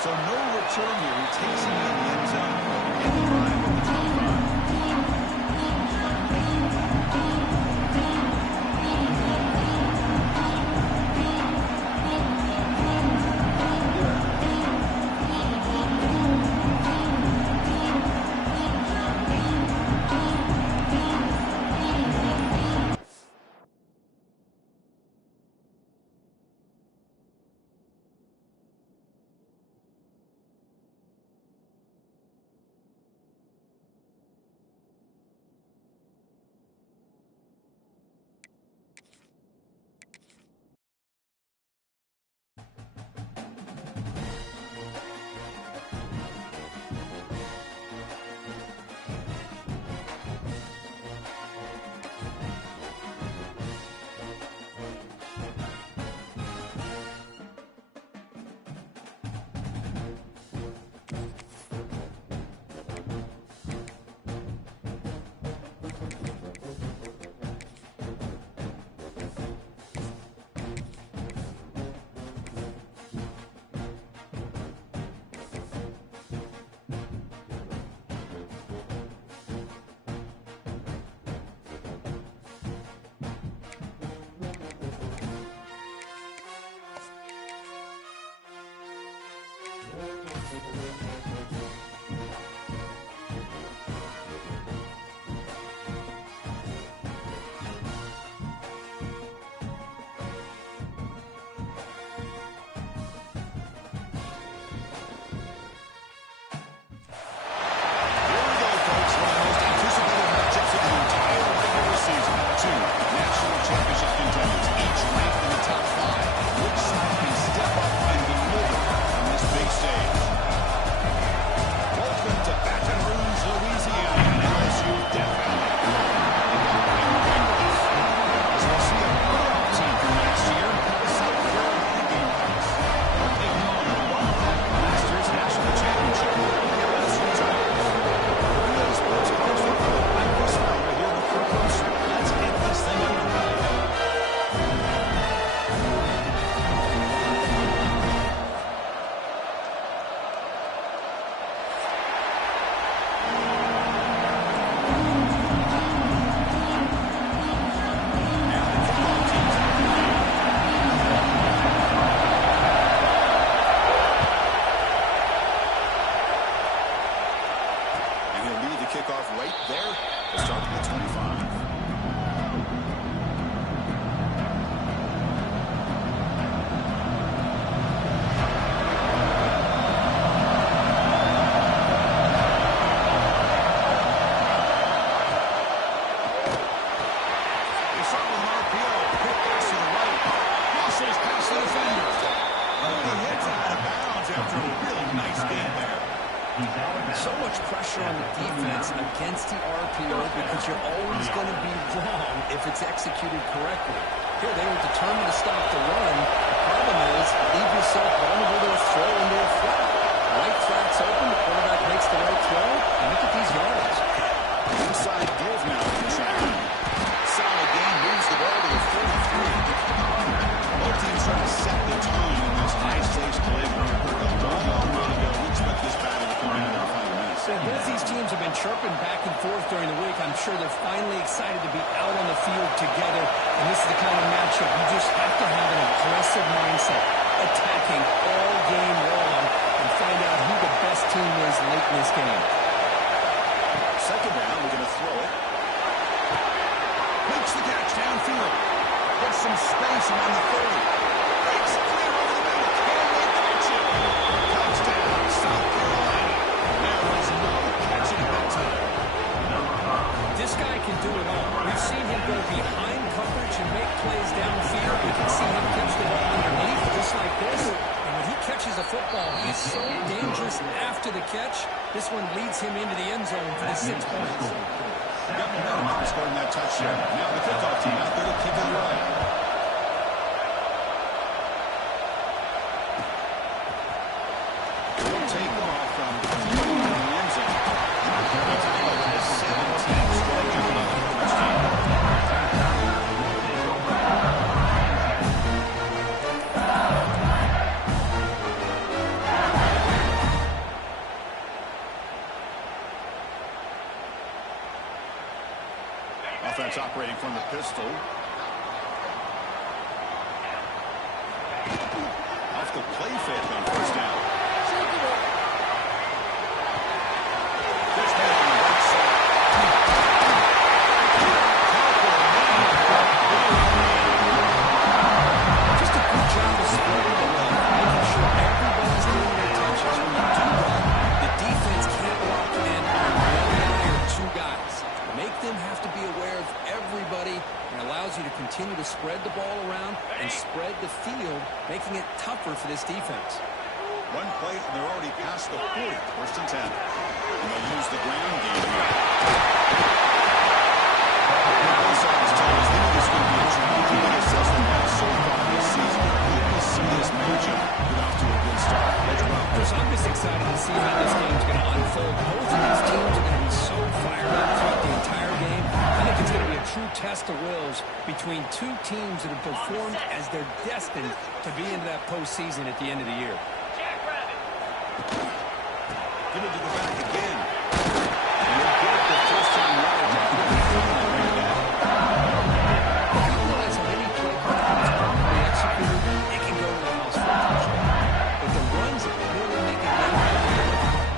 So no return here. He takes him in the end zone and the drive of the 25. So much pressure on the defense against the RPO because you're always going to be wrong if it's executed correctly. Here, they were determined to stop the run. The problem is, leave yourself vulnerable to a throw into a flat. Right flat's open, the quarterback makes the right throw, and look at these yards. Inside give now to the track. Solid game, moves the ball to the 43. Both teams trying to set the tone in this high-stakes play. A long run ago. We expect this battle to come down to the final minutes. So both these teams have been chirping back and forth during the week. I'm sure they're finally excited to be out on the field together. And this is the kind of matchup you just have to have an aggressive mindset, attacking all game long, and find out who the best team is late in this game. Second down, we're going to throw it. Makes the catch downfield. Gets some space around the 30. Breaks clear over the middle. Can they catch it? Touchdown, South Carolina. There was no catching at that time. This guy can do it all. We've seen him go behind coverage and make plays downfield. We can see him catch the ball underneath just like this. And when he catches a football, he's so dangerous after the catch. This one leads him into the end zone for the 6 points. Got momentum scoring that touchdown. Now the kickoff team out there to kick it right. operating from the pistol. Off the play fake on first down. Fishman on the right side. Just a good job of spreading the wealth, making sure everybody's getting their touches. When you do that, the defense can't lock it in on one guy or two guys. Make them have to be aware of everybody, and allows you to continue to spread the ball around and spread the field, making it tougher for this defense. One play, and they're already past the 40. First and 10. And they'll use the ground game here. Both sides tell us that this is going to be a challenging assessment now so far this season. Good to see this matchup get off to a good start. Chris, I'm just excited to see how this game's going to unfold. Both of these teams are going to be so fired up throughout the entire game. I think it's going to be a true test of wills between two teams that have performed as they're destined to be into that postseason at the end of the year. Give it to the back again. And you'll get the first time yardage after the field right back. As many play calls properly executed, it can go to the house for a touchdown. But the runs that really make a game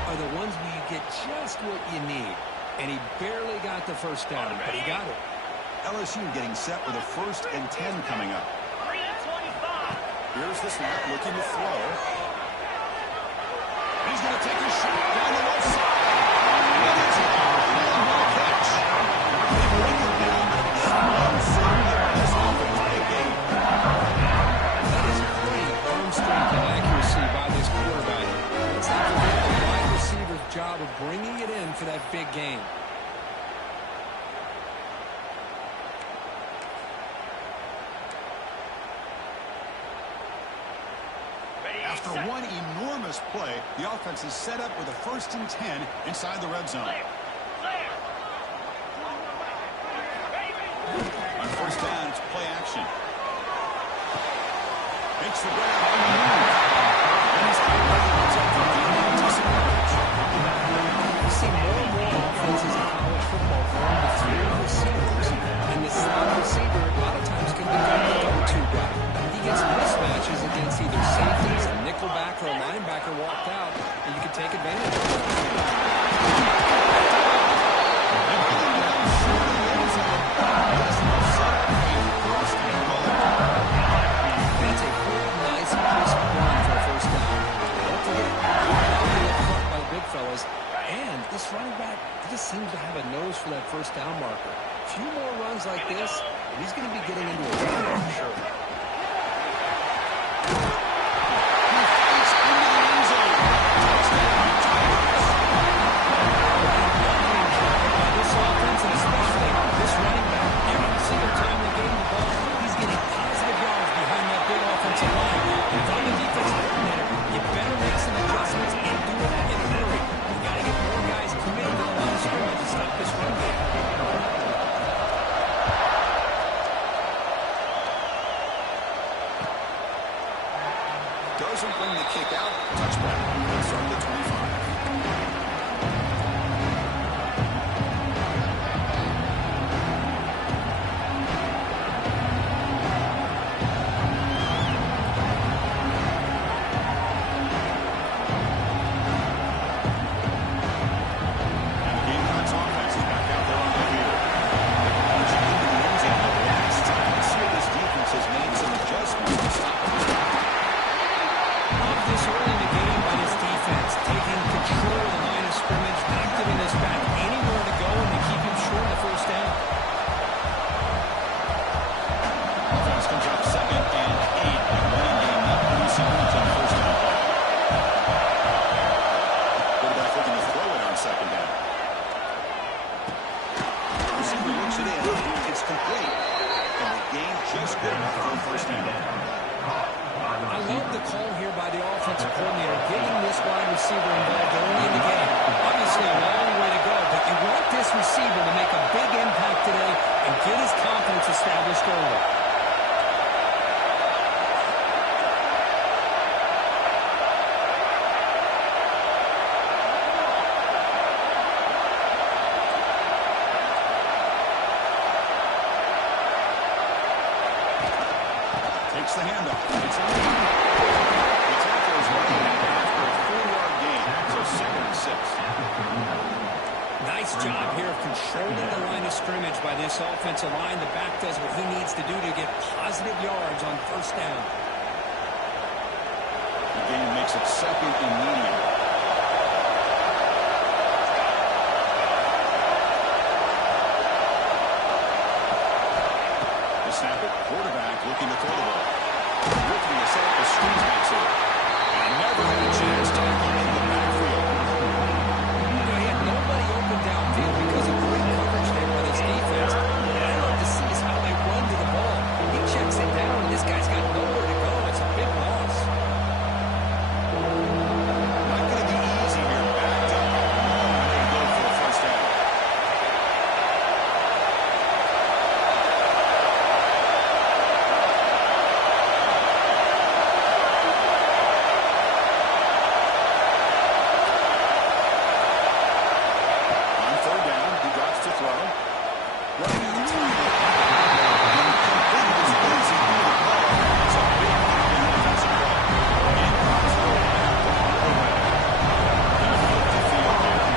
are the ones where you get just what you need. And he barely got the first down, but he got it. LSU getting set with a 1st and 10 coming up. Here's the snap, looking to throw. He's going to take a shot down the left side. And it's a well catch. They bring it down, but it's one thing that this offense may gain. That is great arm strength and accuracy by this quarterback. Let's not forget the wide receiver's job of bringing it in for that big game. After one enormous play, the offense is set up with a 1st and 10 inside the red zone. On first down, it's play action. Makes the grab on the move. And he's got You see more and more offenses in college football throwing to three receivers, and the slot receiver a lot of times can become the go-to guy. He gets mismatches against either safeties, a nickelback, or a linebacker walked out, and you can take advantage of it. That's a good, nice, crisp run for a first down. Don't forget, good up front by the big fellas. And this running back just seems to have a nose for that first down marker. A few more runs like this, and he's going to be getting into a run for sure. This offense, and especially this running back, every single time they gave him the ball, he's getting positive yards behind that big offensive line. And if I'm the defense coordinator, you better make some adjustments and do it in a hurry. You got to get more guys committed to the line of scrimmage to stop this run game. Doesn't bring the kick out. Touchback. It's on the 25. This early in the game by this defense, taking control of the line of scrimmage, not giving this back anywhere to go, and they keep him short of the first down. Offense comes up 2nd and 8. Running game not producing much on first down. Quarterback looking to throw it on 2nd down. Receiver looks it in. It's complete. And the game just good enough for a first down. I love the call here by the offensive coordinator, getting this wide receiver involved early in the game. Obviously a long way to go, but you want this receiver to make a big impact today and get his confidence established early. this offensive line. The back does what he needs to do to get positive yards on first down. The game makes it second and medium. The snap at quarterback looking to throw the ball. Looking to set up a screen pass here. And never had a chance to hit the backfield. He had nobody open downfield because of great coverage there by this defense. What I love to see is how they run to the ball. He checks it down, and this guy's got nowhere to go. It's a big loss. Not going to be easy here. Backed up. Ready to go for a first down. On third down, he drops to throw. Running out of time. Completed his easy through the ball. It's a big offensive play. And Cox going back to the quarterback. Going to flip the field here.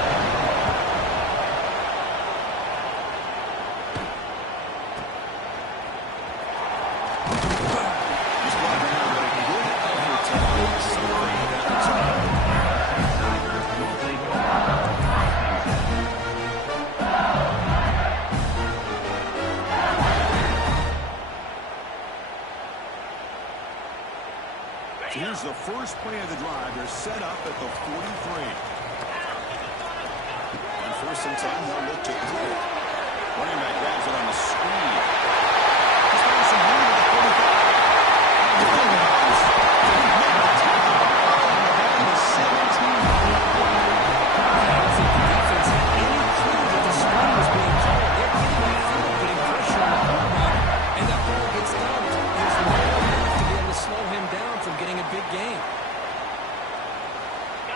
He's blocking out a good effort to make something of that return. So here's the first play of the drive. They're set up at the 43. On first and 10, they'll look to throw it. Running back grabs it on the screen. He's got some room at the 45.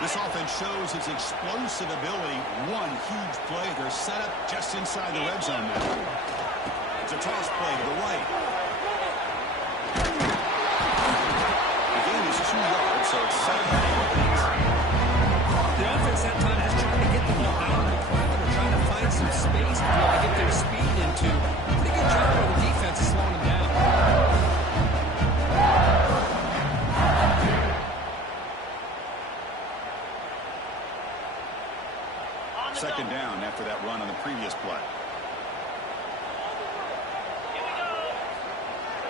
This offense shows its explosive ability. One huge play. They're set up just inside the red zone now. It's a toss play to the right. The game is 2 yards, so it's 7 yards. The offense that time just trying to get the ball out of the pocket or trying to find some space to be able to get their speed into. Pretty good job on the defense slowing them down. Second down after that run on the previous play.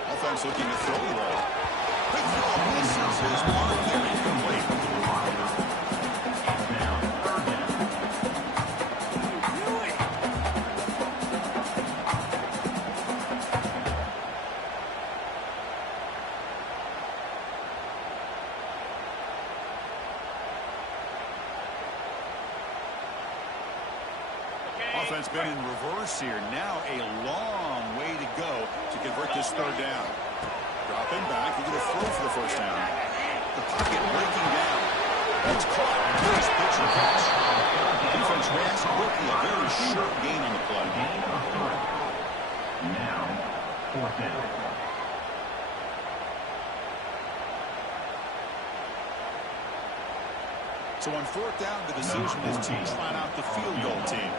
Offense looking to throw the ball. Quick throw misses his mark there. Incomplete. Offense been in reverse here. Now a long way to go to convert this third down. Dropping back. He get a throw for the first down. The pocket breaking down. It's caught. Nice pitch and catch. Defense reacts quickly. A very short gain on the play. Now, fourth down. So on fourth down, the decision is to trot out the field goal team.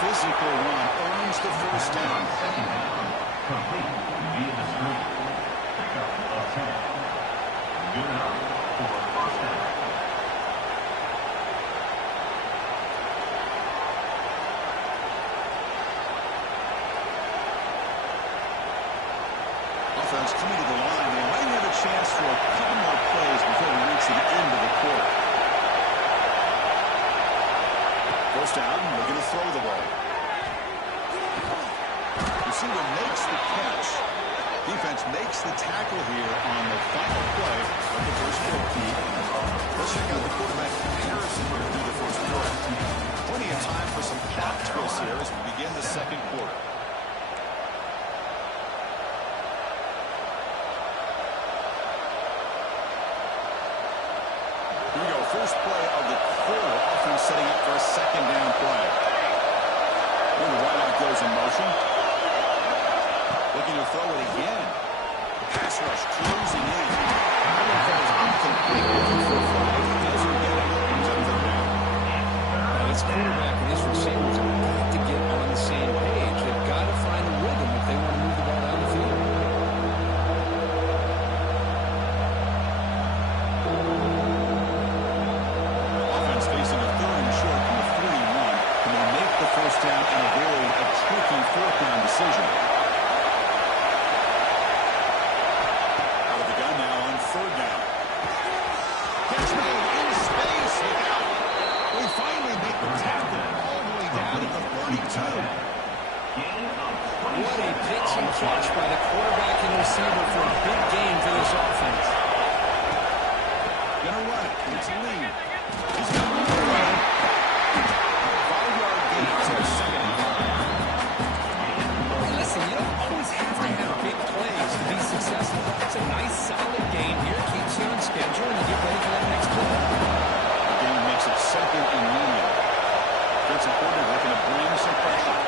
physical run earns the first down. Second down. Complete via the screen. Pickup of 10. Good enough for first down. Offense coming to the line. They might have a chance for a couple more plays before we reach the end of the quarter. First down, they're going to throw the ball. Receiver makes the catch. Defense makes the tackle here on the final play of the first quarter. Let's check out the quarterback comparison here through the first quarter. Plenty of time for some plot twists here as we begin the second quarter. Here we go, first play of the quarter. Offense setting up for a second down play. Here the wideout goes in motion. Looking to throw it again. Pass rush closing in. Now, this quarterback and his receivers have got to get on the same page. They've got to find a rhythm if they want to move the ball down the field. Offense facing a third and short from the 31. Can they make the first down and avoid a tricky fourth down decision? Out of the gun now on third down. Catch made in space. Look out. We finally make the tackle all the way down to the 32. What a pitch and catch by the quarterback and receiver for a big gain for this offense. Gonna run it. It's a lead. He's got to run. 5-yard gain. So second and 5. Hey, listen, you don't always have to have big plays to be successful. It's a nice, solid gain here. Keeps you on schedule, and you get ready for that next play. The game makes it second and medium. Defensive coordinator looking to bring some pressure.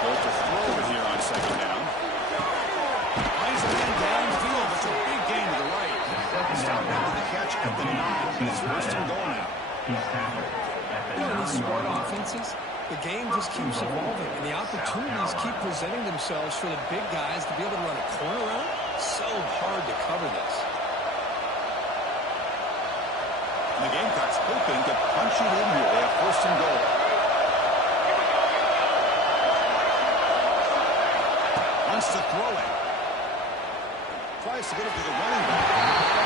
Goes to throw it here on second down. Finds a man downfield. That's a big gain to the right. Stop after the catch at the 9. It's first and goal now. He's tackled at the You know, these smart 9-yard line. offenses, the game just keeps evolving, and the opportunities keep presenting themselves for the big guys to be able to run a corner out. So hard to cover this. And the Gamecocks hoping to punch it in here. They have first and goal. Wants to throw it. Tries to get it to the running back.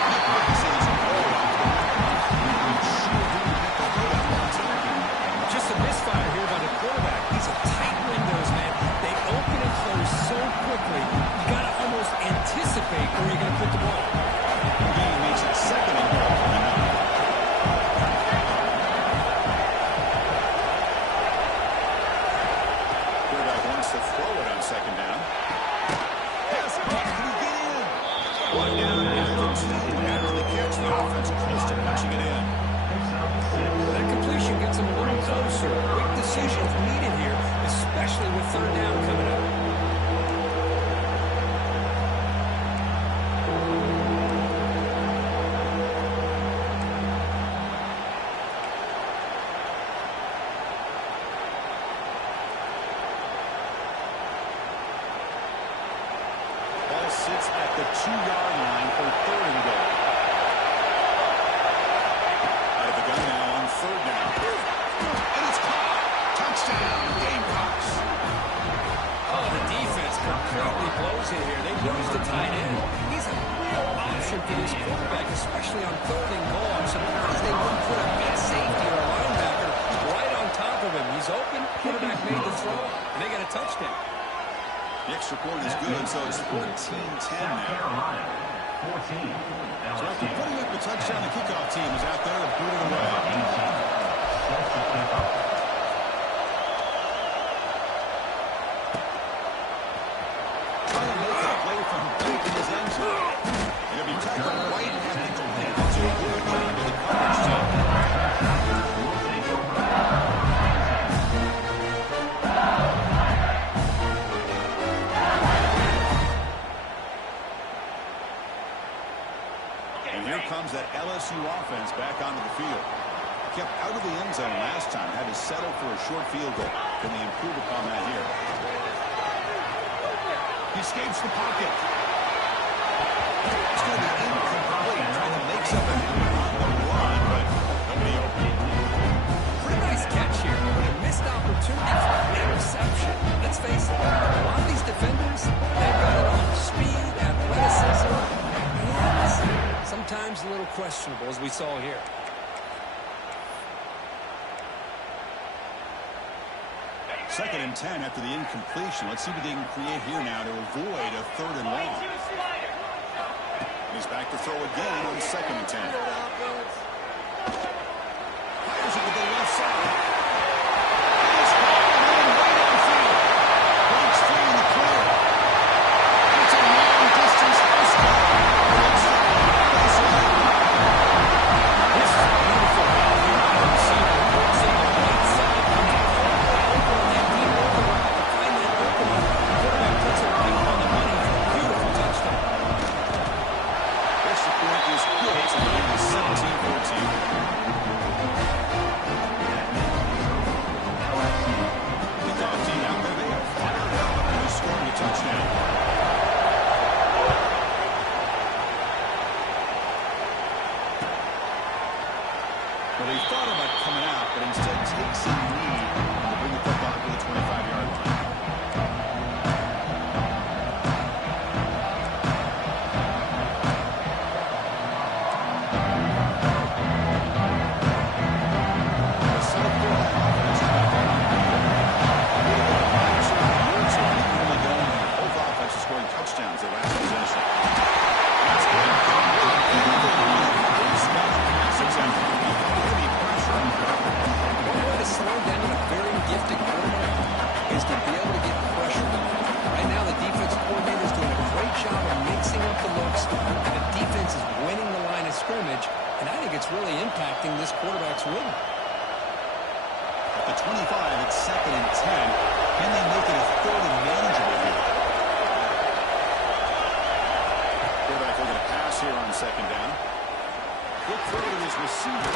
He passes all off the ground. Sure who would hit the throw that one time. Just a misfire here by the quarterback. These are tight windows, man. They open and close so quickly. You got to almost anticipate where you're going to put the ball. He makes it second and goal. Quarterback wants to throw it on second down. Pass it. Can he get in? One down after 2. After the catch, the offense close to punching it in. That completion gets them a little closer. Quick decisions needed here, especially with third down coming up. Ball sits at the 2-yard line for third and goal. Out of the gun now on third down. And it's caught. Touchdown, Gamecocks. Oh, the defense completely blows it here. They lose the tight end. He's a real option for this quarterback, especially on third and goal. I'm surprised they wouldn't put a big safety or a linebacker right on top of him. He's open. Quarterback made the throw, and they got a touchdown. The extra point is good, so it's 14-10 now. Carolina, 14. So after putting up the touchdown, the kickoff team is out there to boot it away. Sets the kickoff. Trying to make a play from deep in his end zone. They're going to be tackled right at the goal. So a good job to the coverage team. And here comes that LSU offense back onto the field. Kept out of the end zone last time. Had to settle for a short field goal. Can they improve upon that here? He escapes the pocket. It's going to be incomplete. And it makes up an error on the run, but nobody open. Pretty nice catch here, but a missed opportunity for an interception. Let's face it, a lot of these defenders, they've got it all. Speed, athleticism, and sometimes a little questionable, as we saw here. Second and 10 after the incompletion. Let's see what they can create here now to avoid a third and long. He's back to throw again on second and 10. Fires it to the left side. He's caught in right on field. Breaks free in the clear. It's a long distance house call. This is a beautiful ball here by the receiver. Works in the right side. Open on that deep over route to find that opening. Quarterback puts it right on the money for a beautiful touchdown. Extra point is good. It's a game of 17-14. Kickoff team out there. They have fired up and they scored a touchdown. Well, they thought about coming out, but instead takes a lead to bring the football to the 25-yard line. The South Carolina offense is back on the field. Really going here. Both offenses scoring touchdowns their last possession. That's good. One way to slow down a very gifted quarterback is to be able to get pressure. Right now, the defense coordinator is doing a great job of mixing up the looks, and the defense is winning the line of scrimmage, and I think it's really impacting this quarterback's rhythm. At the 25, it's second and 10. Can they make it a third and manageable here? Quarterback looking to pass here on second down. Look through to his receiver.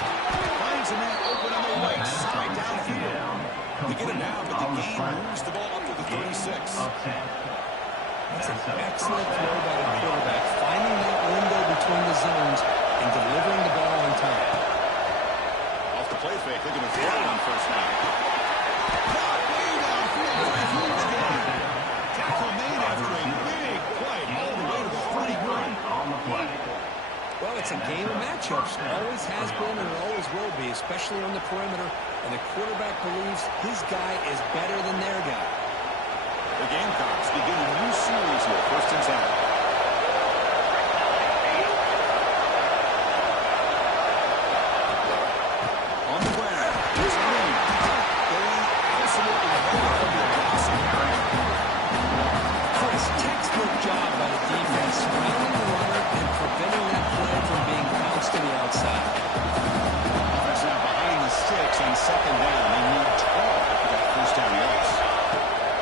Finds a man open on the right side downfield. They get it now, but the game moves the ball up to the 36. That's an excellent throw by the quarterback, finding that window between the zones and delivering the ball on time. Off the play fake, looking to throw on first down. Caught way downfield for a huge gain. Tackle made after a big play all the way to the 31. On the play. Well, it's a game of matchups. Always has been and it always will be, especially on the perimeter. And the quarterback believes his guy is better than their guy. The Gamecocks begin a new series here. First and 10. On the ground. Here's Green. Going absolutely hard from the crossing. Chris, textbook job by the defense, surrounding the runner and preventing that play from being bounced to the outside. Offense now behind the sticks on second down. They need 12 after that first down loss.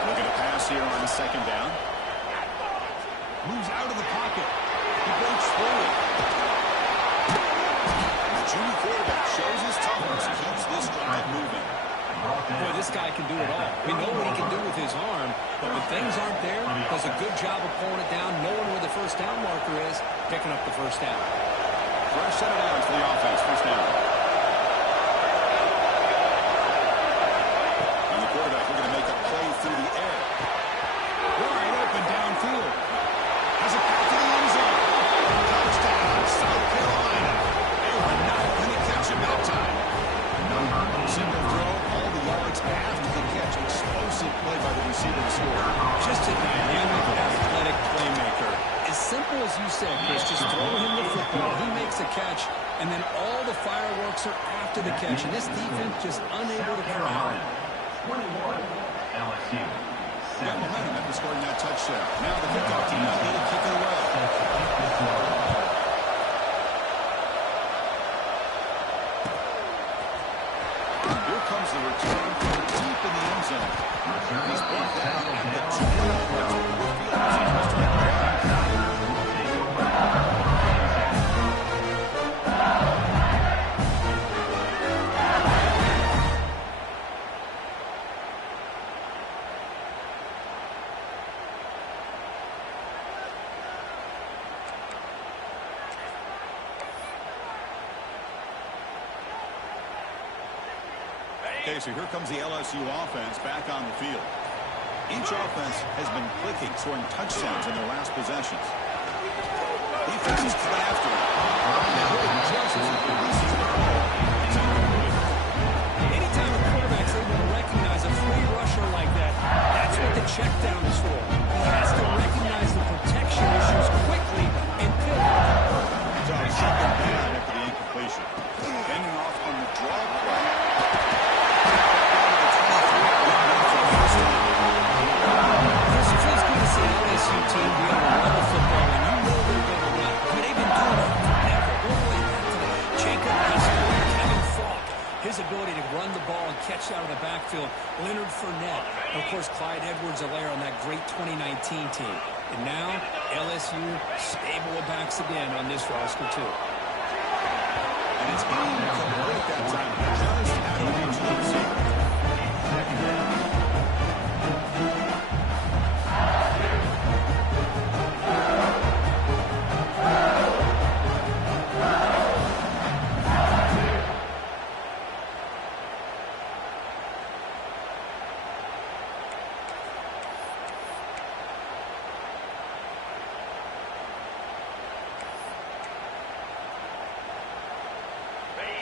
Looking to pass here on second down. Moves out of the pocket. He breaks through. The junior quarterback shows his toughness, keeps this drive moving. Boy, this guy can do it all. We know what he can do with his arm, but when things aren't there, does a good job of pulling it down, knowing where the first down marker is, picking up the first down. Fresh set of downs for the offense. First down. And the quarterback looking to make a play through the air. Wide open downfield. Has a pass to the end zone. Touchdown, South Carolina. They were not going to catch him that time. Simple throw, all the yards after the catch. Explosive play by the receiver to score. Just a dynamic, athletic playmaker. As simple as you said, Chris, just throw him the football, he makes a catch, and then all the fireworks are after the catch. And this defense just unable to corral him. 21, LSU. Got momentum after scoring that touchdown. Now the kickoff team out there to kick it away. Here comes the return from deep in the end zone. He's brought down at the 20 Okay, so here comes the LSU offense back on the field. Each offense has been clicking, scoring touchdowns in their last possessions. Defense is coming after him. Now, just as he releases the ball, it's incomplete. Anytime a quarterback's able to recognize a free rusher like that, that's what the check down is for. He has to recognize the protection issues quickly and pivot. So second down after the incompletion. Ending off on the draw play. It feels good to see an LSU team be able to run the football, and you know they're going to run. I mean, they've been doing it forever. All the way back to the Jacob Easter, Kevin Falk. His ability to run the ball and catch out of the backfield. Leonard Fournette. And, of course, Clyde Edwards-Helaire on that great 2019 team. And now, LSU stable of backs again on this roster, too. And it's incomplete that time. Just out of reach of the receiver. Second down.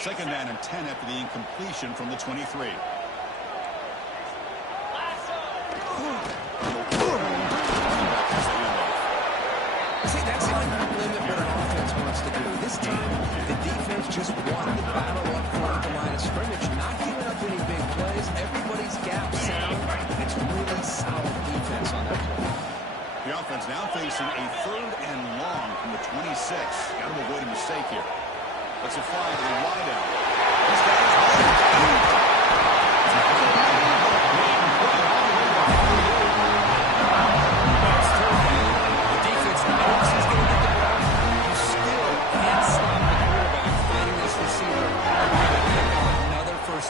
Second down and 10 after the incompletion from the 23. See, that's how you limit what an offense wants to do. This time, the defense just won the battle up front at the line of scrimmage, not giving up any big plays. Everybody's gap sound. It's really solid defense on that play. The offense now facing a third and long from the 26. Got to avoid a mistake here. Let's fly to the wide out. This guy's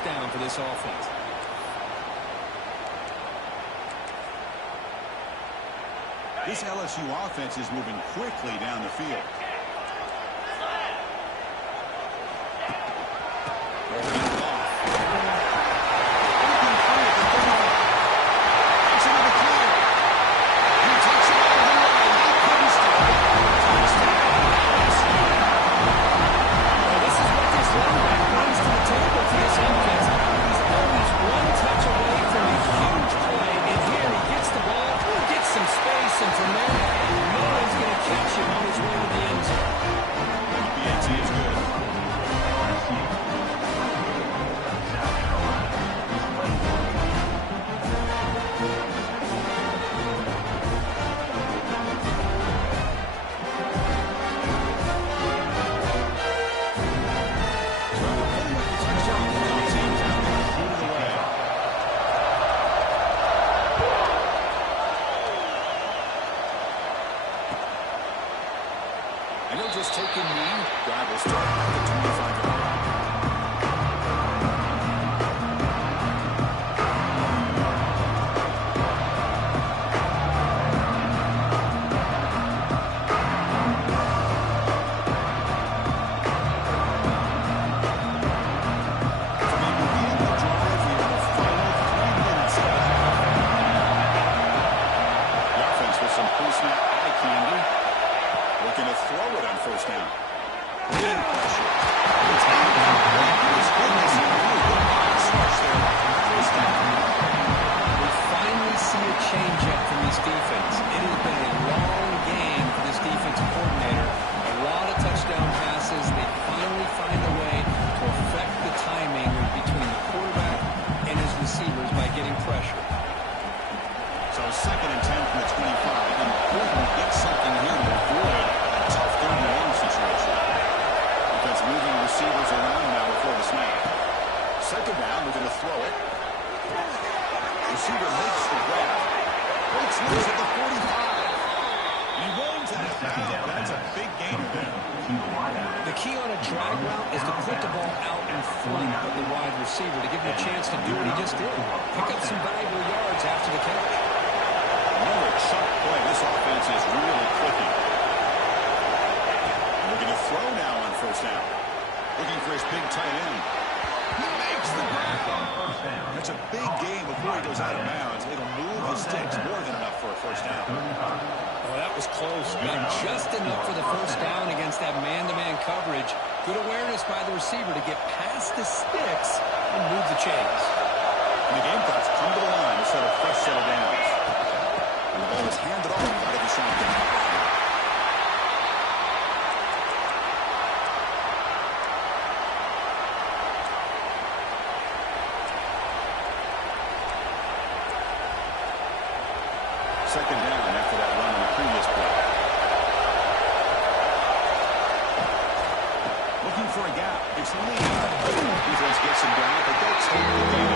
down for this offense. This LSU offense is moving quickly down the field. And he'll just take a knee. Drive will start at the 25-yard line. Looking for his big tight end. hits the ground. First down. That's a big gain before he goes out of bounds. It'll move the sticks more than enough for a first down. Oh, that was close. Got just enough for the first down against that man-to-man coverage. Good awareness by the receiver to get past the sticks and move the chains. And the Gamecocks come to the line to set a fresh set of downs. And the ball is handed off out of the shotgun. Second down after that run on the previous play. Looking for a gap. It's Lee. Defense gets him down, but they'll take the gain.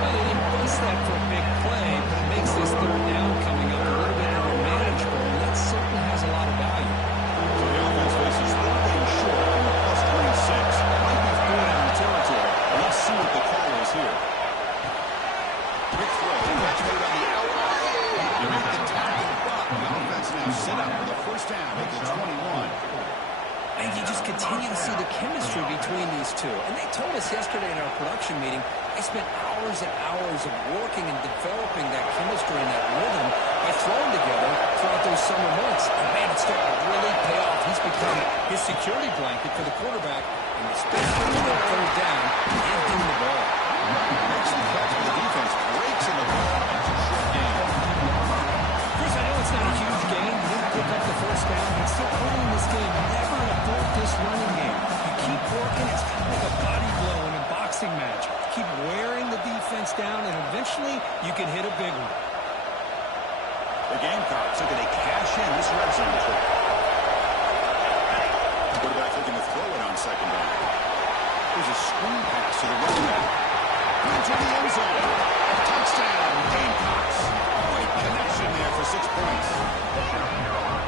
Well, they didn't bust that for a big play, but it makes this third down coming up a little bit more manageable, and that certainly has a lot of value. So the offense faces third and short from the plus 26. Might be four down territory. Let's see what the call is here. Quick throw. Catch made on the outside. They make the tackle, but the offense now set up for the first down at the 21. And you just continue to see the chemistry between these two. And they told us yesterday in our production meeting, they spent hours and hours of working and developing that chemistry and that rhythm by throwing together throughout those summer months. And man, it's starting to really pay off. He's become his security blanket for the quarterback, and especially when they're third down, give him the ball. Makes the catch, but the defense breaks in the ball. It's a short gain. Chris, I know it's not a huge gain. You didn't pick up the first down, but still early in this game, never abort this running game. You keep working, it's kind of like a body blow in a boxing match. Keep wearing the defense down, and eventually you can hit a big one. The Gamecocks looking to cash in this red zone trip. Quarterback looking to throw it on second down. There's a screen pass to the running back. Into the end zone. Touchdown, Gamecocks. Great connection there for 6 points.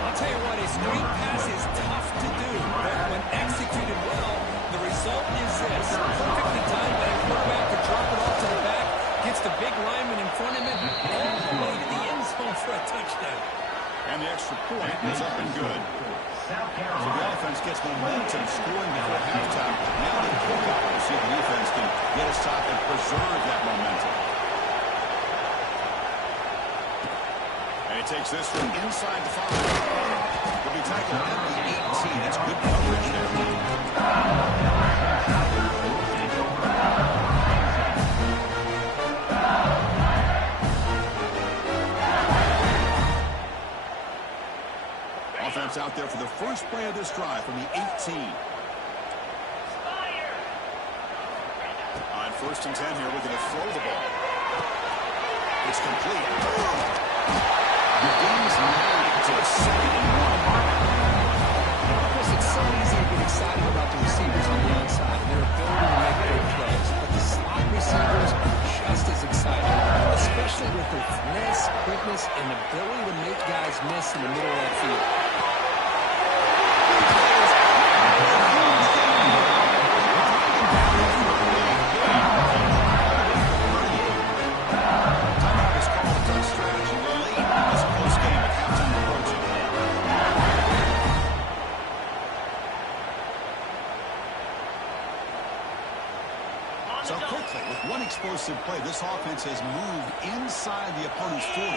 I'll tell you what, a screen pass is tough to do, but when executed well, the result is this. Perfectly timed by a quarterback to drop it off to the back, gets the big lineman in front of him, all the way to the end zone for a touchdown. And the extra point is up and good. So the offense gets momentum scoring before halftime. Now they pick up to see if the defense can get a stop and preserve that momentum. And he takes this from inside the 5. He'll be tackled at the 18. That's good coverage there. Offense out there for the first play of this drive from the 18. On 1st and 10 here, looking to throw the ball. It's complete. The game's 9 to 2nd and 1. Of course, it's so easy to get excited about the receivers on the outside and their ability to make big plays, but the slot receivers are just as exciting, especially with their finesse, quickness, and ability to make guys miss in the middle of that field. So quickly, with one explosive play, this offense has moved inside the opponent's 40.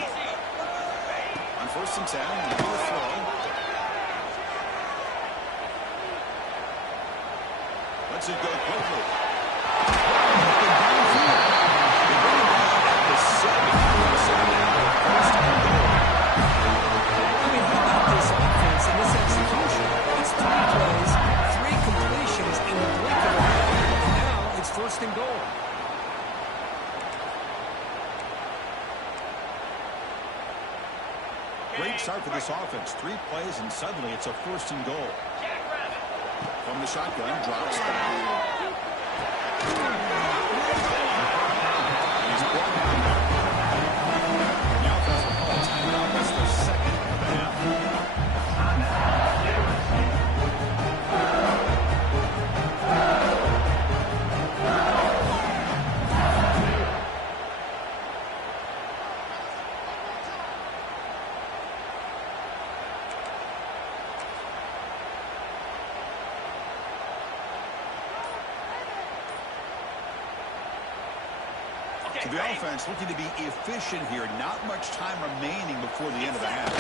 On 1st and 10, a throw. Lets it go quickly. I mean, how about this offense and this execution? It's 3 plays, 3 completions in the blink of an eye, and now it's 1st and goal. Great start for this offense. 3 plays, and suddenly it's a 1st and goal. From the shotgun, drops back. He's brought down there. The offense will call a timeout. That's their 2nd of the half. So the offense looking to be efficient here. Not much time remaining before the end of the half.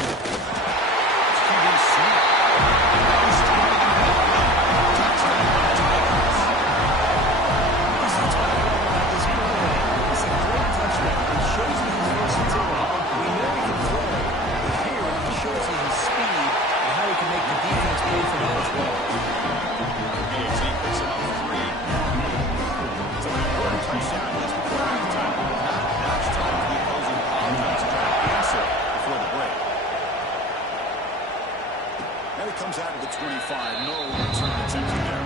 Comes out of the 25. No return attempted there.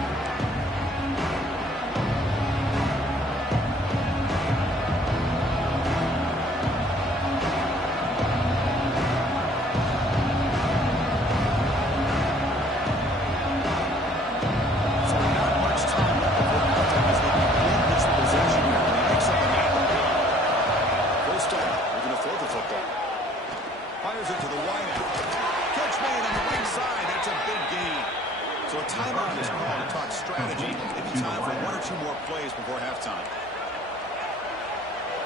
So not much time left before halftime as they begin this possession here. They mix up the first down. They're going to throw the football. Fires it to the wideout. Catch made on the right side. That's a big gain. So a timeout is called to talk strategy. Maybe time for one or two more plays before halftime.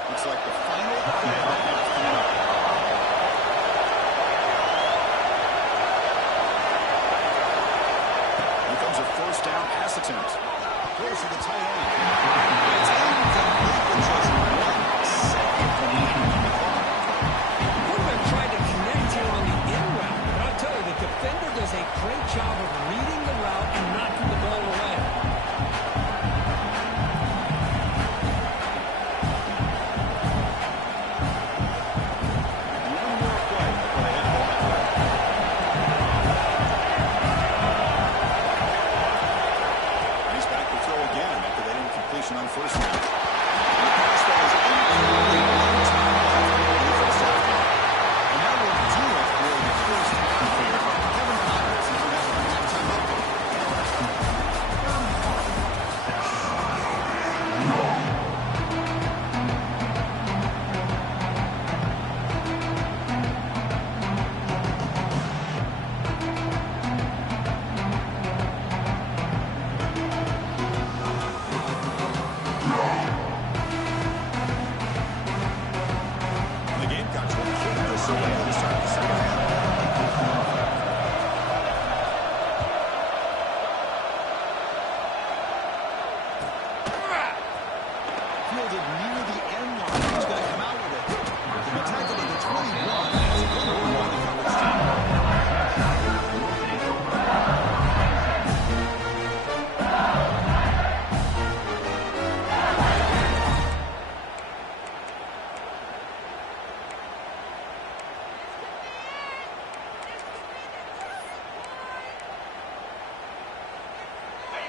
Looks like the final play of the half coming up. Here comes a first down pass attempt. Throws to the tight end. It's incomplete with just 1 second remaining on the clock. Quarterback tried to connect here on the in route. But I'll tell you, the defender does a great job of reading the route and knocking the ball away. One more play before they head to the line. He's back to throw again after that incompletion on first down. And the pass that is incomplete. No time left in the first half. And that will do it for the first half here. Kevin Connors is going to have a halftime update. The Gamecocks will kick this away to start the second half. Fielded near the end line. He's going to come out with it. To be tackled at the 21 as a good run by the coverage team.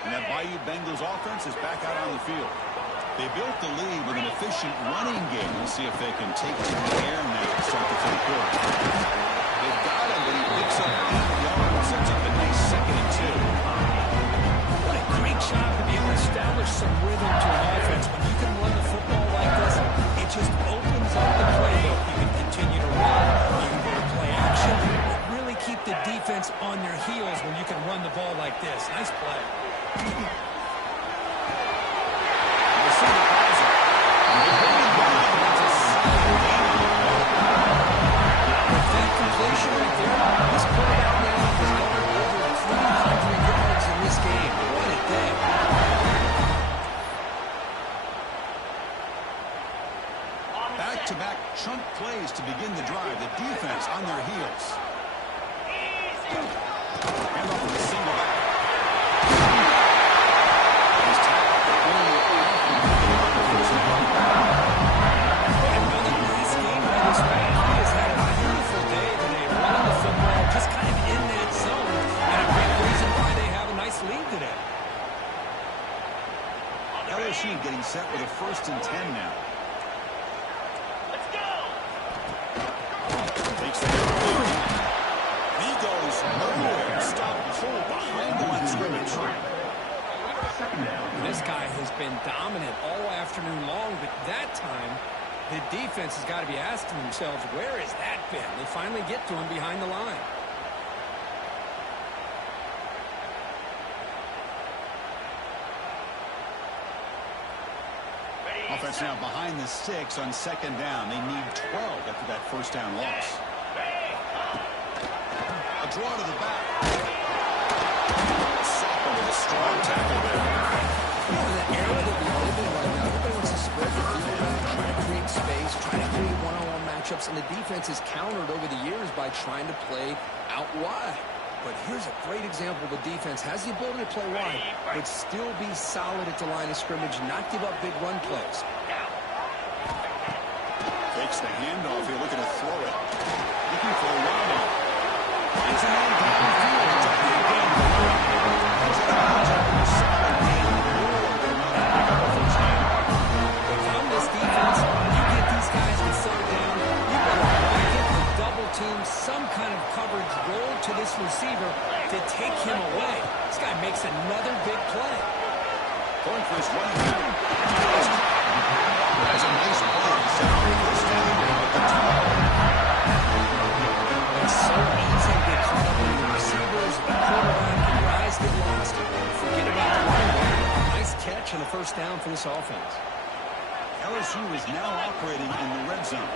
And that Bayou Bengals offense is back out on the field. They built the lead with an efficient running game. We'll see if they can take to the air now to start the third quarter. They've got him, but he picks up 8 yards and sets up a nice 2nd and 2. What a great job to be able to establish some rhythm to an offense. When you can run the football like this, it just opens up the playbook. You can continue to run. You can go to play action. But really keep the defense on their heels when you can run the ball like this. Nice play. Completion right there. This quarterback now has gone over 300 yards in this game. What a day. Back-to-back chunk plays to begin the drive. The defense on their heels. And off with a single back. He's tackled the only Another nice game by this man. He has had a beautiful day today, running the football, just kind of in that zone, and a big reason why they have a nice lead today. LSU getting set with a 1st and 10 now. Let's go! Takes the he goes nowhere. Stop full behind the line of scrimmage. This guy has been dominant all afternoon long, but that time, the defense has got to be asking themselves, where has that been? They finally get to him behind the line. Ready, Offense now behind the 6 on second down. They need 12 after that first down loss. A draw to the back. Soccer with a strong tackle there. In the era that we live in right now, everybody wants to spread the field out, try to create space, try to create one-on-one matchups, and the defense is countered over the years by trying to play out wide. But here's a great example. The defense has the ability to play wide, but still be solid at the line of scrimmage, not give up big run plays. Takes the handoff here, looking to throw it. Looking for a wideout. Finds a man downfield. It's a big game. That's a solid game. If I'm this defense, you get these guys to slow down. You better get the double team, some kind of coverage roll to this receiver to take him away. This guy makes another big play. Going for his running back. That's a nice play. First down at the top. It's so easy to get caught up in the receivers, the quarterback, and your eyes get lost. Forget about the running back. Nice catch and a first down for this offense. LSU is now operating in the red zone.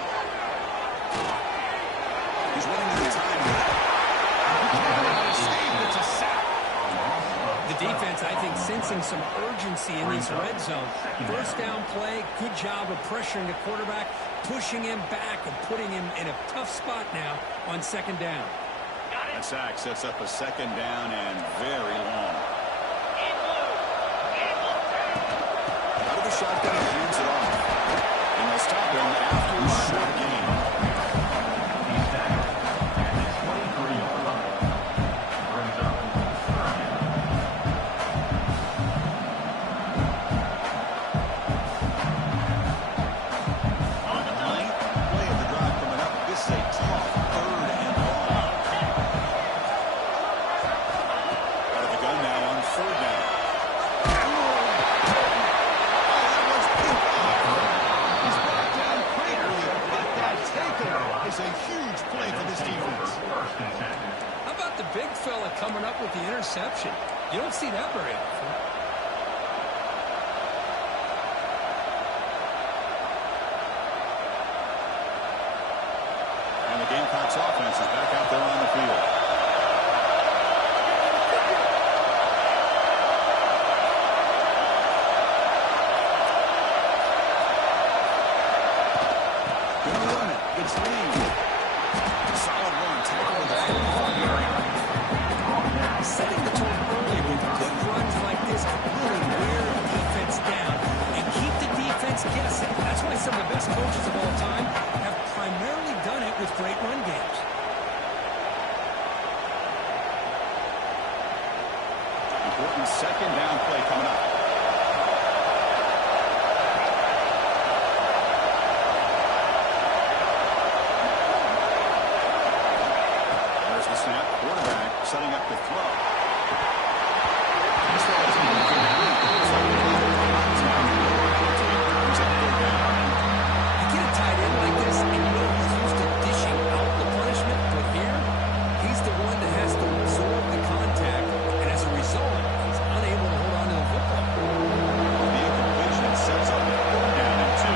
He's running to the time. It's a sack. The defense, I think, sensing some urgency in this red zone. First down play, good job of pressuring the quarterback, pushing him back and putting him in a tough spot now on second down. That sack sets up a second down and very long. Out of the shotgun, he hands it off. And they'll stop him after a short game. He's back at the 23-yard line. Brings up third down. Ninth play of the drive coming up. This is a tough third and long. Out of the gun now on third down. It's a huge play for this defense. How about the big fella coming up with the interception? You don't see that very often. And the Gamecocks offense is back out there on the field. Gonna run it. It's lead. Solid run. Tackle in the 45-yard line. Setting the tone early with good runs like this can really wear a defense down and keep the defense guessing. That's why some of the best coaches of all time have primarily done it with great run games. Important second down play coming up. There's the snap. Quarterback setting up the throw. This ball is incomplete. He's at third down. You get a tight end like this, and you know he's used to dishing out the punishment, but here, he's the one that has to absorb the contact, and as a result, he's unable to hold on to the football. The incompletion sets up a third down and 2.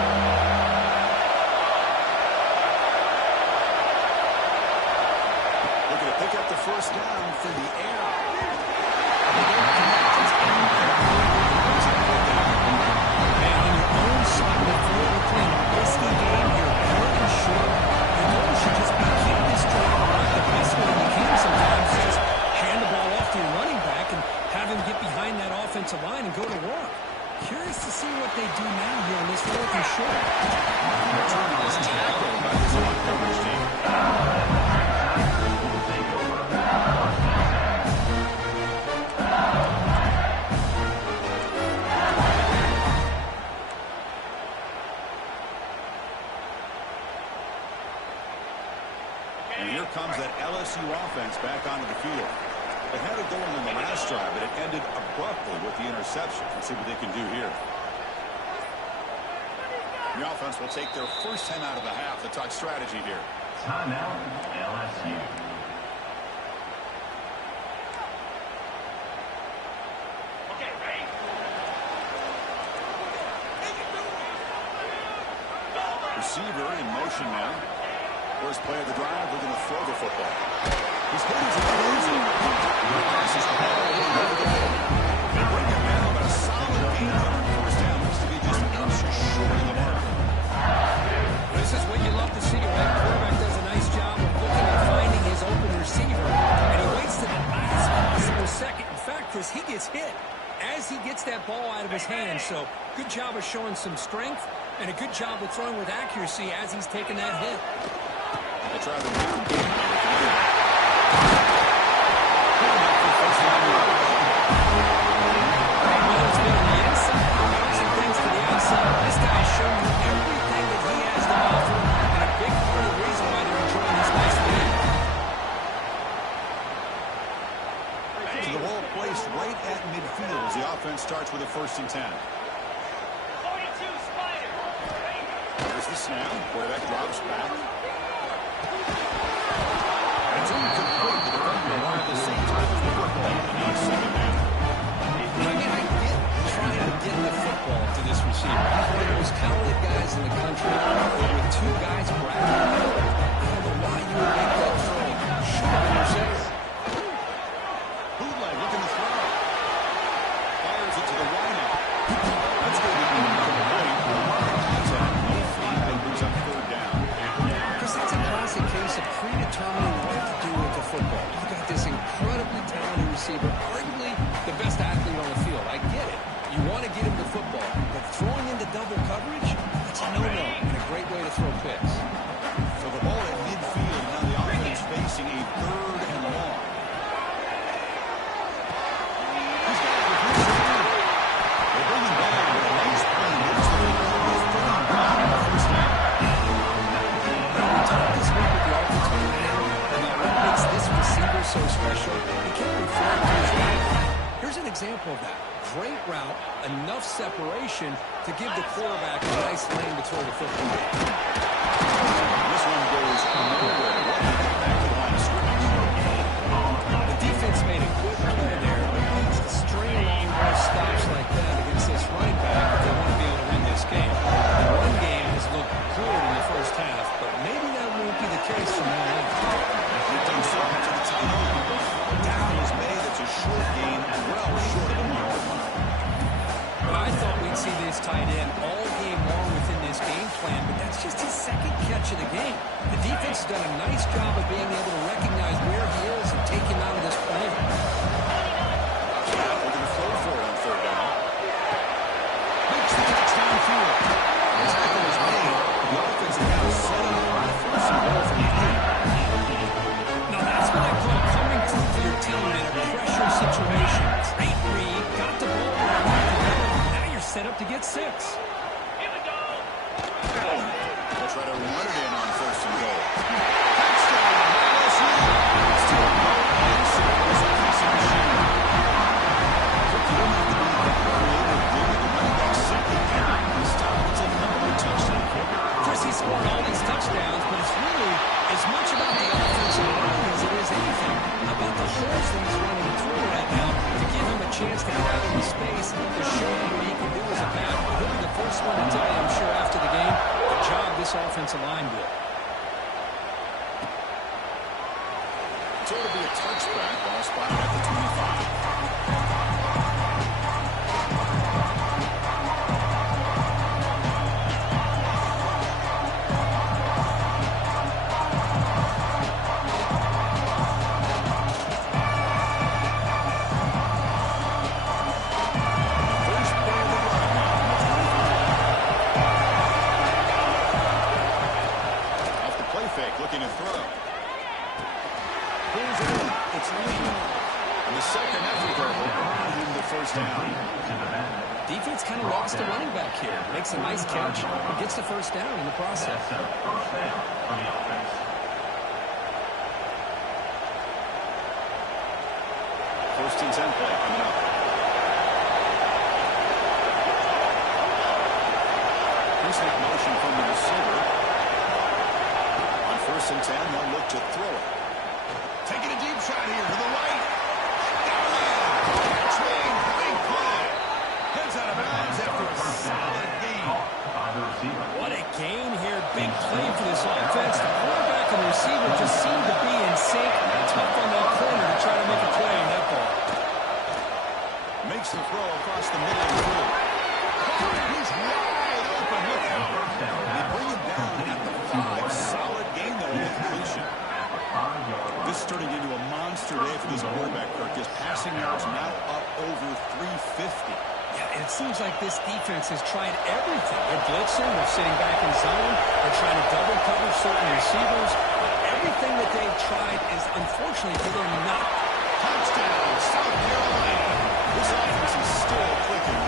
Looking to pick up the first down for the air. And on your own side of the field, we're playing a risky game here, third and short. Your goal should just be keep this drive alive. The best way you can sometimes is just hand the ball off to your running back and have him get behind that offensive line and go to work. Curious to see what they do now here on this fourth and short. Return is tackled by the zone coverage team. And here comes that LSU offense back onto the field. They had it going on the last drive, but it ended abruptly with the interception. Let's see what they can do here. The offense will take their first time out of the half to talk strategy here. Timeout, LSU. Receiver in motion now. First play of the drive, we're going to throw the football. He's hitting some closing. Passes the ball in over the middle. They bring him down, but a solid gain there on first down. Looks to be just inches short of the mark. This is what you love to see, right? The quarterback does a nice job of looking and finding his open receiver, and he waits to the last possible second. In fact, Chris, he gets hit as he gets that ball out of his hand. So good job of showing some strength and a good job of throwing with accuracy as he's taking that hit. They try the run game. Well, it's been on the inside, bouncing things to the outside. This guy's showing you everything that he has to offer, and a big part of the reason why they're enjoying this nice win. To the ball placed right at midfield as the offense starts with a 1st and 10. 42 Spider. There's the snap. Quarterback drops back. And it's incomplete. The defender will at the same time as the football. Now 2nd down. I mean, I get trying to get the football to this receiver. He's one of the most talented guys in the country. But with 2 guys grabbing him, I don't know why you would make that throw. Shoot on yourself. Bootleg looking to throw. Fires it to the wideout. That's going to be incomplete. Contact. No flag. That brings up 3rd down. Because that's a classic case of predetermining what to do with the football. You got this incredibly talented receiver, arguably the best athlete on the field. I get it. You want to get him the football, but throwing into double coverage, that's a no-no and a great way to throw picks. So the ball at midfield. Now the offense facing a 3rd and long. He's got it with his hand. They bring him back with a nice play. Moves the football. 3rd and long. 1st down. We talked this week with the offensive coordinator about what makes this receiver so special. He can't refer to his route. Here's an example of that. Great route, enough separation to give the quarterback a nice lane to throw the football. This one goes nowhere. Back to the line of scrimmage. The defense made a good play there, but needs to string along more stops like that against this running back if they want to be able to win this game. The run game has looked good in the first half, but maybe that won't be the case from now on. He dumps it to the tight end. Down is made. It's a short gain, well short of the mark. I thought we'd see this tight end all game long within this game plan, but that's just his 2nd catch of the game. The defense has done a nice job of being able to recognize where he is and take him out of this play. They're going to throw for it on 3rd down. Makes the catch downfield. The tackle is made. The offense is now set up on the 1st and goal from the 8. Now that's what I call coming through for your team in a pressure situation. Great read, got the ball where you need to go. Now you're set up to get 6. Here we go. They'll try to run it in on 1st and goal. Touchdown, LSU. Still no answer. It's a piece of machine. The running back simply cannot stop. It's another touchdown. Chris, he scored all these touchdowns, but it's really as much about the offensive line as it is anything about the holes that he's running through right now to give him a chance to get out into space to show him what he can do as a back. He'll be the first one to tell you, I'm sure, after the game, the job this offensive line did. So it'll be a touchback. Ball spotted at the 25. Looking to throw. Pulls it in. It's legal. And the 2nd effort will earn him the 1st down. Defense kind of lost the running back here. Makes a nice catch and gets the 1st down in the process. That's a 1st down for the offense. 1st and 10 play coming up. Pre-snap motion from the receiver. 1st and 10, they'll look to throw it. Taking a deep shot here to the right. Down there. Catch made. Big play. Heads out of bounds after a solid gain. What a gain here. big play for this offense. The quarterback and the receiver just seem to be in sync. Tough on that corner to try to make a play on that ball. Makes the throw across the middle of the field. He's wide open. Look out. They bring him down at the 5. Solid game, though, in the completion. This is turning into a monster day for this quarterback, Kirk. His passing yards now up over 350. Yeah, and it seems like this defense has tried everything. They're blitzing, they're sitting back in zone, they're trying to double cover certain receivers. Everything that they've tried is unfortunately for them not. Touchdown, South Carolina. This offense is still clicking.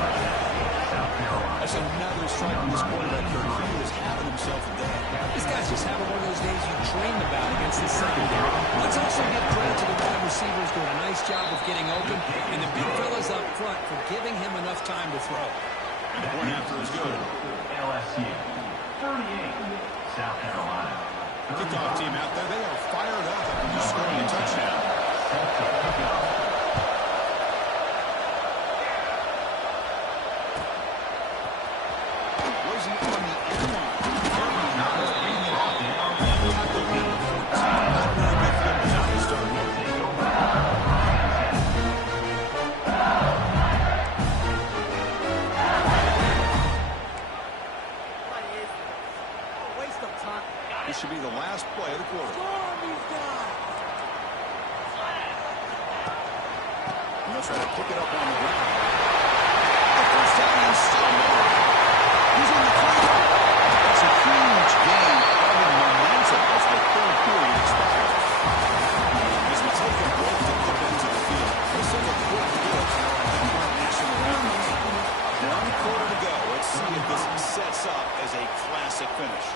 That's another strike from this quarterback, Kirk. He is having himself a day. This guy's just having one of those days you dream about against this secondary. Let's also give credit to the wide receivers doing a nice job of getting open, and the big fellas up front for giving him enough time to throw. And the point after is good. LSU, 38, South Carolina. Kickoff team out there. They are fired up after scoring a touchdown. Wasn't on the end line. Carolina was bringing it up. Got the lead. Not very good for them to start. This should be the last play of the quarter. And they'll try to pick it up on the ground. The first down and still more. He's in the clear. That's a huge gain of momentum as the third period expires. As we take a break to both ends of the field, let's take a quick look at our national rounds. 1 quarter to go. Let's see if this sets up as a classic finish.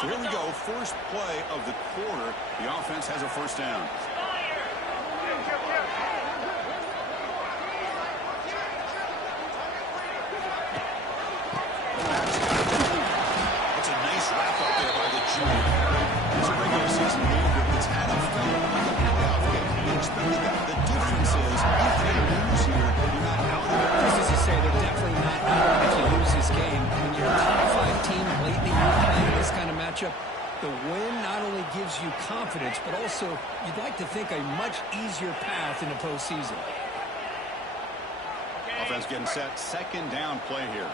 So here we go, first play of the quarter. The offense has a first down. That's a nice wrap up there by the junior. It's a regular season game that's had a felt like a playoff game. You expected that. The difference is if they lose here, you're not out of it. Just as you say, they're definitely not out of it if you lose this game. When you're a top 5 team late in the year playing this kind of matchup, the win not only gives you confidence, but also you'd like to think a much easier path in the postseason. Offense getting set. Second down play here.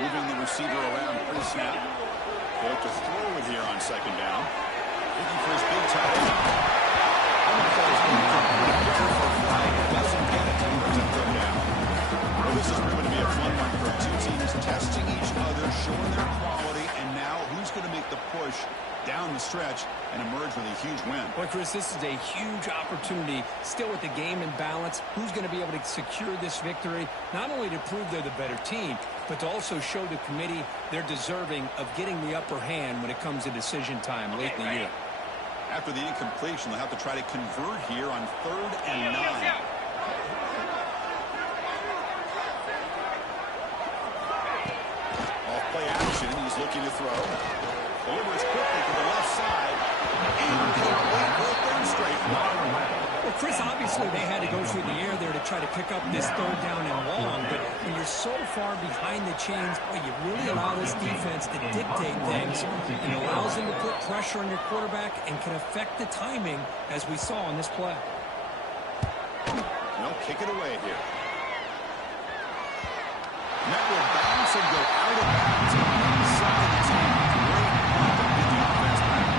Moving the receiver around pre-snap. They look to throw it here on second down. Looking for his big tight end. Doesn't get it. Brings it third down. Well, this is proving to be a fun one for 2 teams testing each other, showing their quality, and now who's going to make the push down the stretch and emerge with a huge win. Boy, Chris, this is a huge opportunity. Still with the game in balance, who's going to be able to secure this victory, not only to prove they're the better team, but to also show the committee they're deserving of getting the upper hand when it comes to decision time late in the year. After the incompletion, they'll have to try to convert here on 3rd and 9. Off-play action, he's looking to throw. Delivers quickly to the left side. Incomplete with third straight. Well, Chris, obviously they had to go through the air there to try to pick up this 3rd down and long, but when you're so far behind the chains, boy, you really allow this defense to dictate things. It allows them to put pressure on your quarterback and can affect the timing, as we saw on this play. They'll kick it away here. That will bounce and go out of bounds. Second team. Great punt to get the offense back.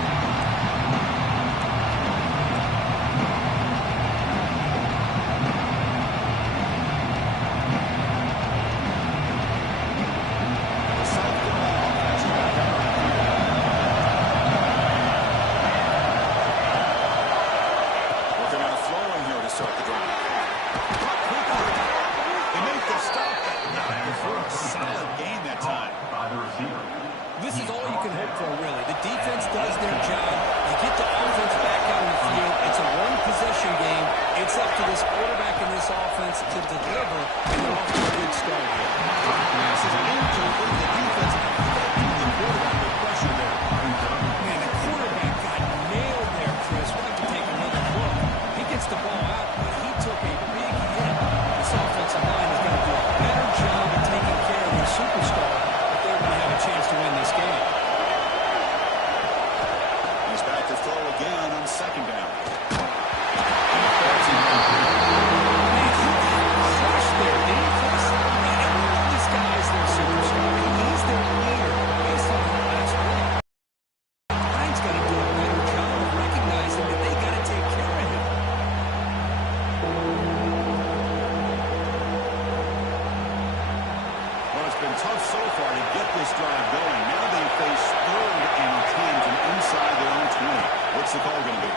far to get this drive going. Now they face 3rd and 10 from inside their own 20. What's the call going to be?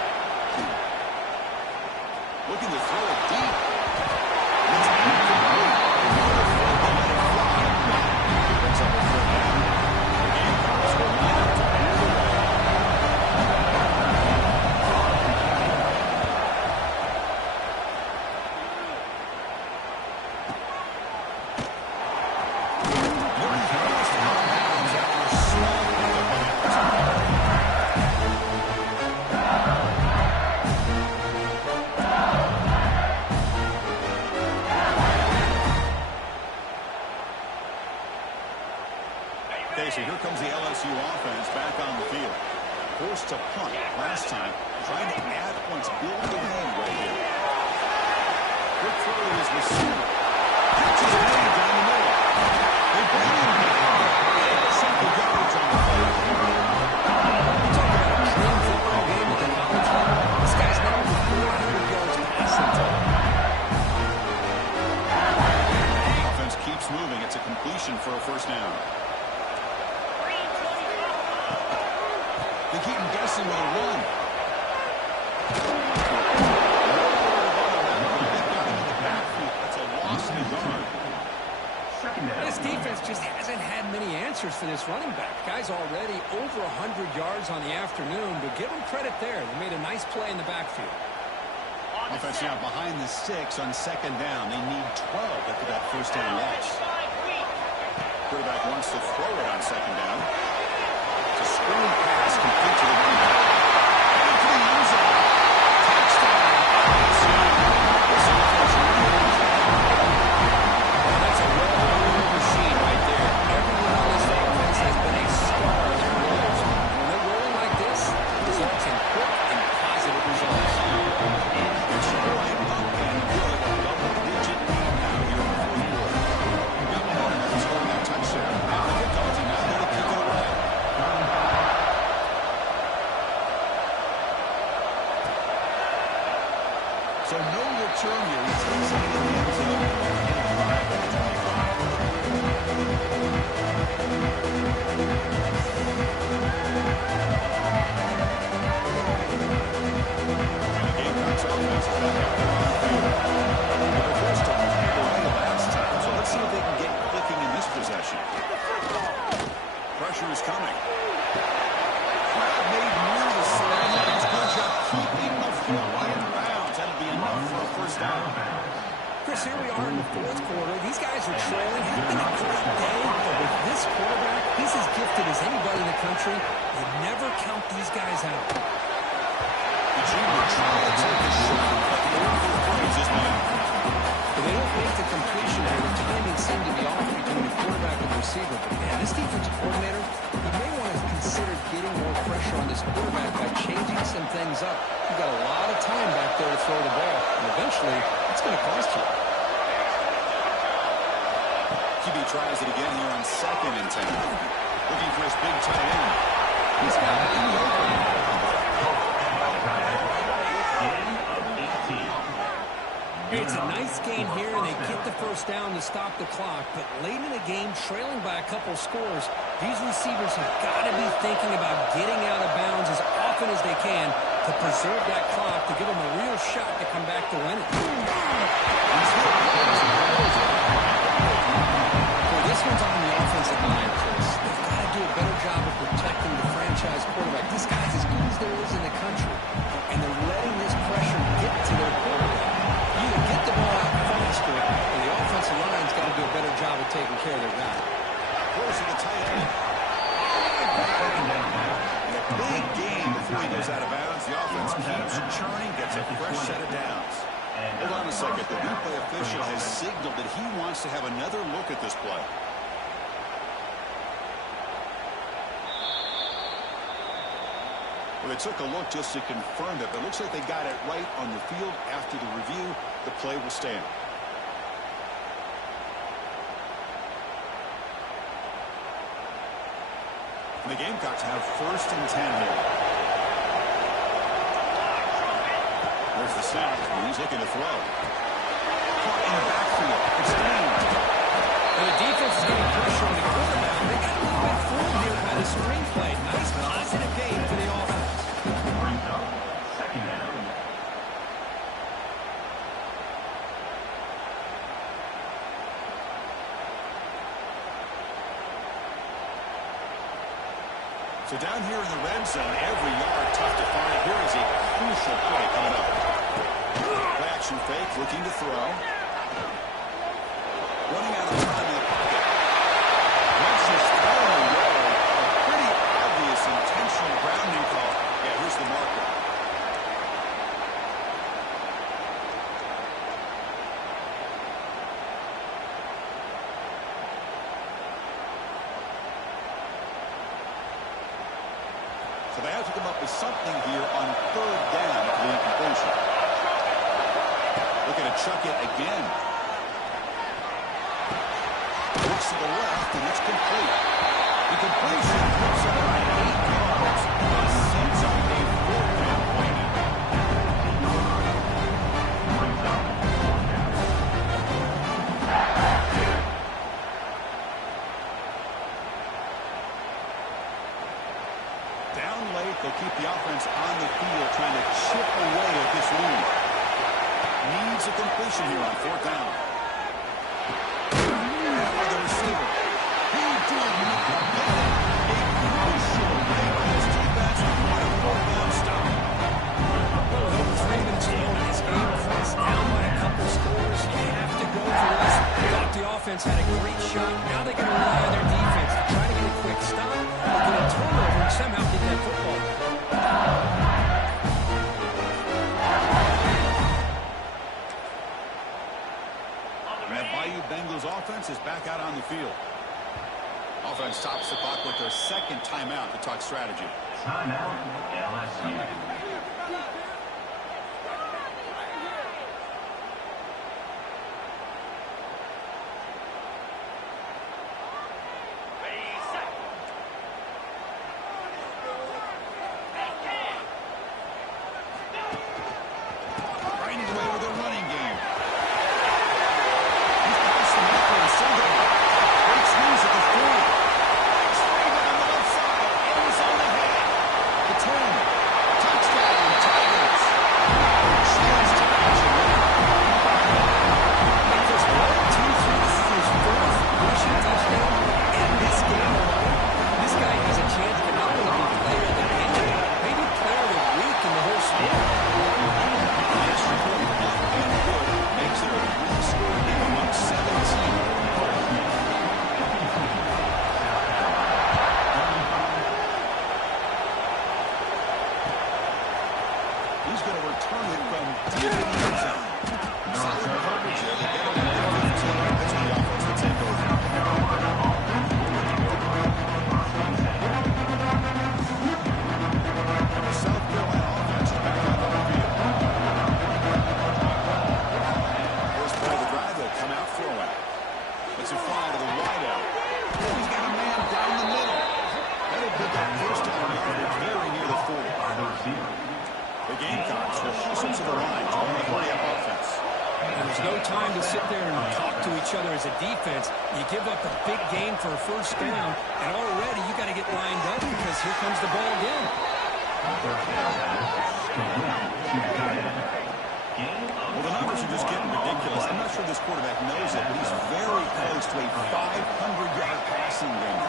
Looking to throw it deep. It's incomplete. Picks up a 4th down. The Gamecocks will line up to end the way. Okay, so here comes the LSU offense back on the field. Forced to punt last time, trying to add points, build the lead right here. Quick throw to his receiver. Catches it in down the middle. They bring him back. Simple yardage on the play. You talk about a dream football game at the college level. This guy's now over 400 yards passing total. Offense keeps moving. It's a completion for a 1st down. They keep him guessing with a run. That's a loss in the yard. This defense just hasn't had many answers for this running back. Guy's already over 100 yards on the afternoon, but give him credit there. They made a nice play in the backfield. Offense now behind the 6 on 2nd down. They need 12 after that 1st down loss. Quarterback wants to throw it on 2nd down. It's a screen pass complete to the running back. Into the end zone. Touchdown. This offense really is Well, that's a well-oiled machine right there. Everyone on this offense has been a star in their roles. When they're rolling like this, it results in quick and positive results. It's right up and good. Double-digit lead now here in the 4th quarter. Got momentum after scoring that touchdown. Now the kickoff team out there to kick it away. So no return here. He takes it into the end zone. And the Gamecocks offense is back out there on the field. They were forced to punt it away last time, so let's see if they can get clicking in this possession. Pressure is coming. Crowd made moves. Good job keeping the football in bounds. That'll be enough for a 1st down. Chris, here we are in the 4th quarter. These guys are trailing. Having a great day, but with this quarterback, he's as gifted as anybody in the country. You never count these guys out. The junior trying to take a shot, but the order throws his man. But they don't make the completion here. The timing seemed to be off between the quarterback and the receiver. But man, this defensive coordinator, he may want to consider getting more pressure on this quarterback by changing some things up. You've got a lot of time back there to throw the ball, and eventually, it's going to cost you. QB tries it again here on 2nd and 10. Looking for his big tight end. He's got it in the open. It's a nice gain here, and they get the 1st down to stop the clock. But late in the game, trailing by a couple scores, these receivers have got to be thinking about getting out of bounds as often as they can to preserve that clock, to give them a real shot to come back to win it. Well, this one's on the offensive line, Chris. They've got to do a better job of protecting the franchise quarterback. This guy's as good as there is in the country, and they're letting this pressure get to their quarterback. You either get the ball out faster, or the offensive line's got to do a better job of taking care of their guy. Close to the tight end. And a big game before he goes out of bounds. The offense keeps churning, gets a fresh set of downs. Hold on a second. The replay official has signaled that he wants to have another look at this play. Well, they took a look just to confirm it, but it looks like they got it right on the field. After the review, the play will stand. And the Gamecocks have 1st and 10 here. There's the snap, and he's looking to throw. Caught in the backfield. It's Dean. And the defense is getting pressure on the quarterback. the screenplay. Nice positive game for the offense. Brings up second down. So down here in the red zone, every yard tough to find. Here is a crucial play coming up. Play action fake, looking to throw. Running out of time in the pocket. Once he's thrown away, a pretty obvious intentional grounding call. Yeah, here's the marker. So they have to come up with something here on third down for the incompletion. Looking to chuck it again. Looks to the left, and it's complete. The completion puts him at 8 yards. This sets up a fourth down play now. Down late, they'll keep the offense on the field, trying to chip away at this lead. Needs a completion here on fourth down. By the receiver. He did not get it. A crucial play by his defense on a fourth down stop. Well, with over 3 minutes to go in this game, Chris, down by a couple scores, you have to go for this. Thought the offense had a great shot. Now they can rely on their defense to try to get a quick stop or get a turnover and somehow get that football. That Bayou Bengals offense is back out on the field. Offense tops the clock with their second timeout to talk strategy. Timeout, LSU. Ready, set. And Right away with a running game. He's past the middle and single. Great swings at the 40. Straight down the left side. Ends on the head. The 10. Touchdown, Tigers. Shields to action there. Just 1, 2, 3. This is his fourth rushing touchdown. And this game alone, this guy has a chance to not only be player of the game, maybe player of the week in the whole sport. Last report, not being good, makes it a 3-score game on 17. He's going to return it from deep in the end zone. Solid coverage there. They get him at 15. That's when the offense will take over. And the South Carolina offense is back out on the field. First play of the drive, they'll come out throwing. It's a fly to the wideout. He's got a man down the middle. That'll pick up first down yardage very near the 40. The Gamecocks will hustle to the line to run the hurry-up offense. There's no time to sit there and talk to each other as a defense. You give up a big gain for a first down, and already you got to get lined up because here comes the ball again. Well, the numbers are just getting ridiculous. I'm not sure this quarterback knows it, but he's very close to a 500-yard passing game.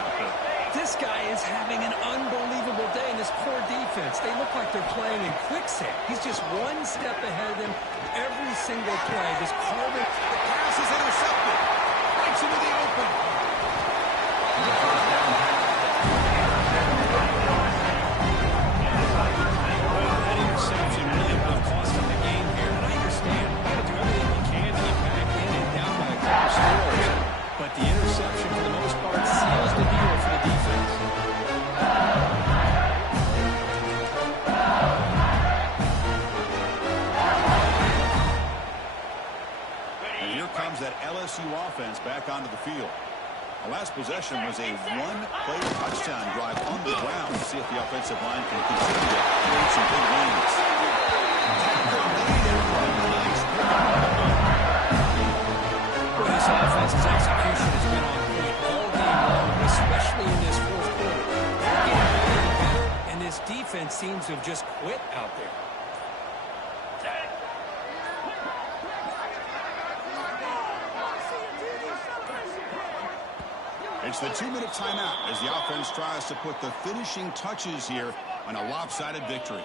This guy is having an unbelievable day in this poor defense. They look like they're playing in quicksand. He's just one step ahead of them every single play. This carving. The pass is intercepted. Breaks into the open. That interception really would have cost them the game here. And I understand you got to do everything you can to get back in and down by a couple scores. But the interception, for the most part, seals the deal for the defense. And here comes that LSU offense back onto the field. The last possession was a one-play touchdown drive on the ground to see if the offensive line can continue to create some big wins. This offense's execution has been on point all game long, especially in this fourth quarter. just quit out there. It's the 2-minute timeout as the offense tries to put the finishing touches here on a lopsided victory.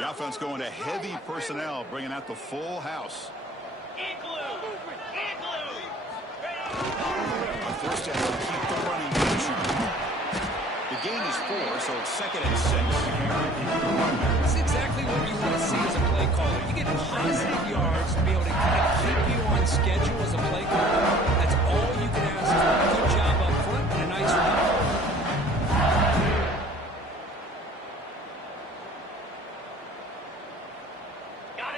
The offense going to heavy personnel, bringing out the full house. On first down, keep the running motion. The gain is 4, so it's 2nd and 6. That's exactly what you want to see as a play caller. You get positive yards to be able to keep you on schedule as a play caller. That's all you can ask for. A good job up front and a nice run.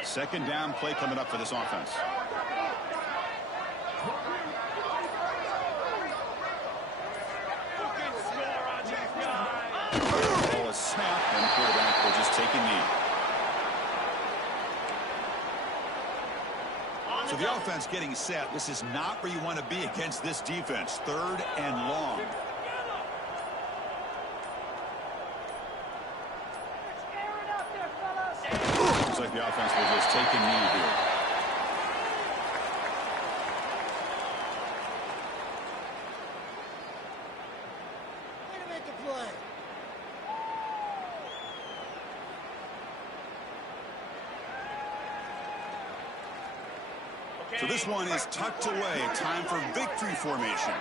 2nd down play coming up for this offense. Ball is snapped, and the quarterback will just take a knee. So the offense getting set. This is not where you want to be against this defense. 3rd and long. Looks like the offense will just take a knee here. Way to make a play. So this one is tucked away. Time for victory formation.